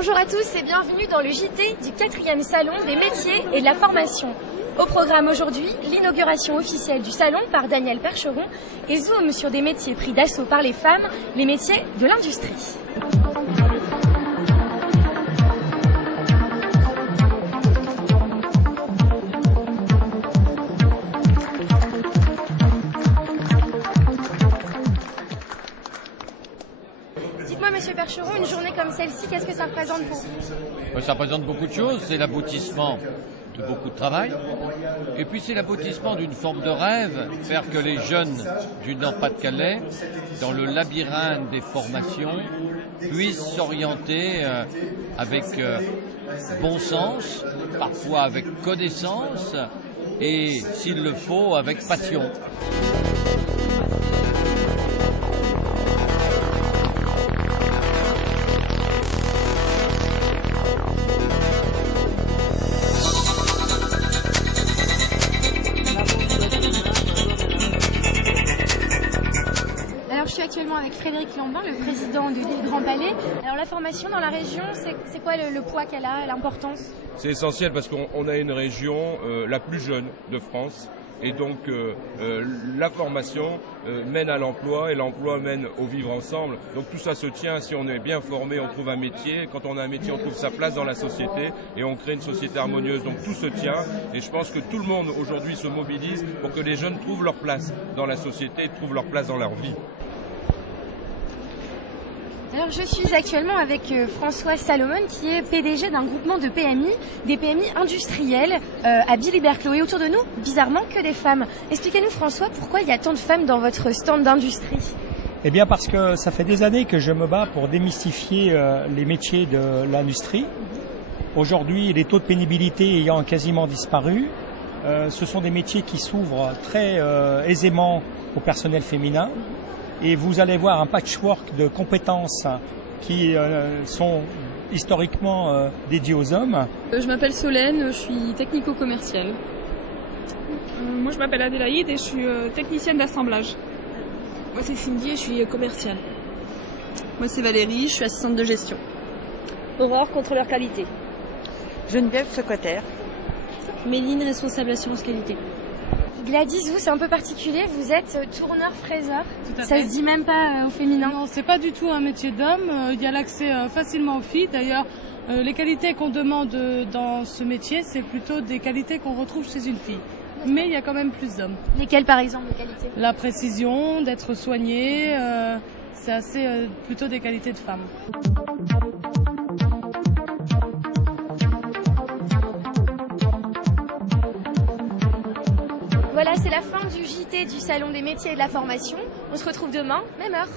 Bonjour à tous et bienvenue dans le JT du 4e Salon des métiers et de la formation. Au programme aujourd'hui, l'inauguration officielle du salon par Daniel Percheron et zoom sur des métiers pris d'assaut par les femmes, les métiers de l'industrie. Dites-moi, Monsieur Percheron, une journée comme celle-ci, qu'est-ce que ça représente pour vous? Ça représente beaucoup de choses. C'est l'aboutissement de beaucoup de travail. Et puis c'est l'aboutissement d'une forme de rêve, faire que les jeunes du Nord-Pas-de-Calais, dans le labyrinthe des formations, puissent s'orienter avec bon sens, parfois avec connaissance et, s'il le faut, avec passion. Je suis actuellement avec Frédéric Lambin, le président du Grand Palais. Alors la formation dans la région, c'est quoi le poids qu'elle a, l'importance? C'est essentiel parce qu'on a une région la plus jeune de France et donc la formation mène à l'emploi et l'emploi mène au vivre ensemble. Donc tout ça se tient, si on est bien formé, on trouve un métier. Quand on a un métier, on trouve sa place dans la société et on crée une société harmonieuse. Donc tout se tient et je pense que tout le monde aujourd'hui se mobilise pour que les jeunes trouvent leur place dans la société et trouvent leur place dans leur vie. Alors je suis actuellement avec Françoise Salomon qui est PDG d'un groupement de PMI, des PMI industriels à Billy-Berclau. Et autour de nous, bizarrement, que des femmes. Expliquez-nous François, pourquoi il y a tant de femmes dans votre stand d'industrie? Eh bien parce que ça fait des années que je me bats pour démystifier les métiers de l'industrie. Aujourd'hui, les taux de pénibilité ayant quasiment disparu, ce sont des métiers qui s'ouvrent très aisément au personnel féminin. Et vous allez voir un patchwork de compétences qui sont historiquement dédiées aux hommes. Je m'appelle Solène, je suis technico-commerciale. Moi je m'appelle Adélaïde et je suis technicienne d'assemblage. Moi c'est Cindy et je suis commerciale. Moi c'est Valérie, je suis assistante de gestion. Aurore, contrôleur qualité. Geneviève, secrétaire. Méline, responsable assurance qualité. Gladys, vous, c'est un peu particulier, vous êtes tourneur-fraiseur. Ça se dit même pas au féminin. Non, c'est pas du tout un métier d'homme. Il y a l'accès facilement aux filles. D'ailleurs, les qualités qu'on demande dans ce métier, c'est plutôt des qualités qu'on retrouve chez une fille. Mais il y a quand même plus d'hommes. Lesquelles, par exemple, les qualités? La précision, d'être soigné, c'est assez plutôt des qualités de femmes. Voilà, c'est la fin du JT du Salon des métiers et de la formation. On se retrouve demain, même heure.